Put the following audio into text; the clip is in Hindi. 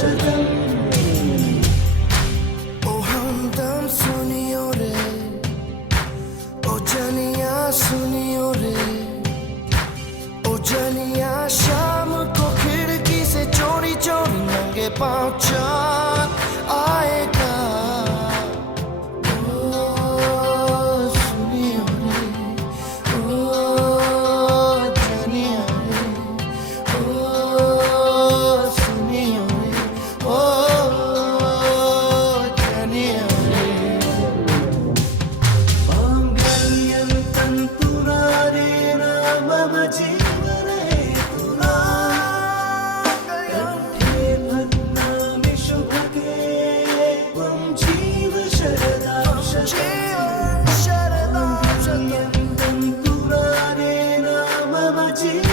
शतम् ओ हमदम सुनियो रे, ओ जनिया सुनियो रे, ओ जनिया शाम को खिड़की से चोरी चोरी नंगे पाँव चाँद आएगा। ओ सुनियो रे, ओ जनिया रे, ओ सुनियो रे, ओ जनिया रे। माङ्गल्यं तन्तुना नेन मम जीवने तुना कण्ठे बध्नामि शुभगे त्वं जीव शरदां शतम्। माङ्गल्यं तन्तुना नेन मम जीवने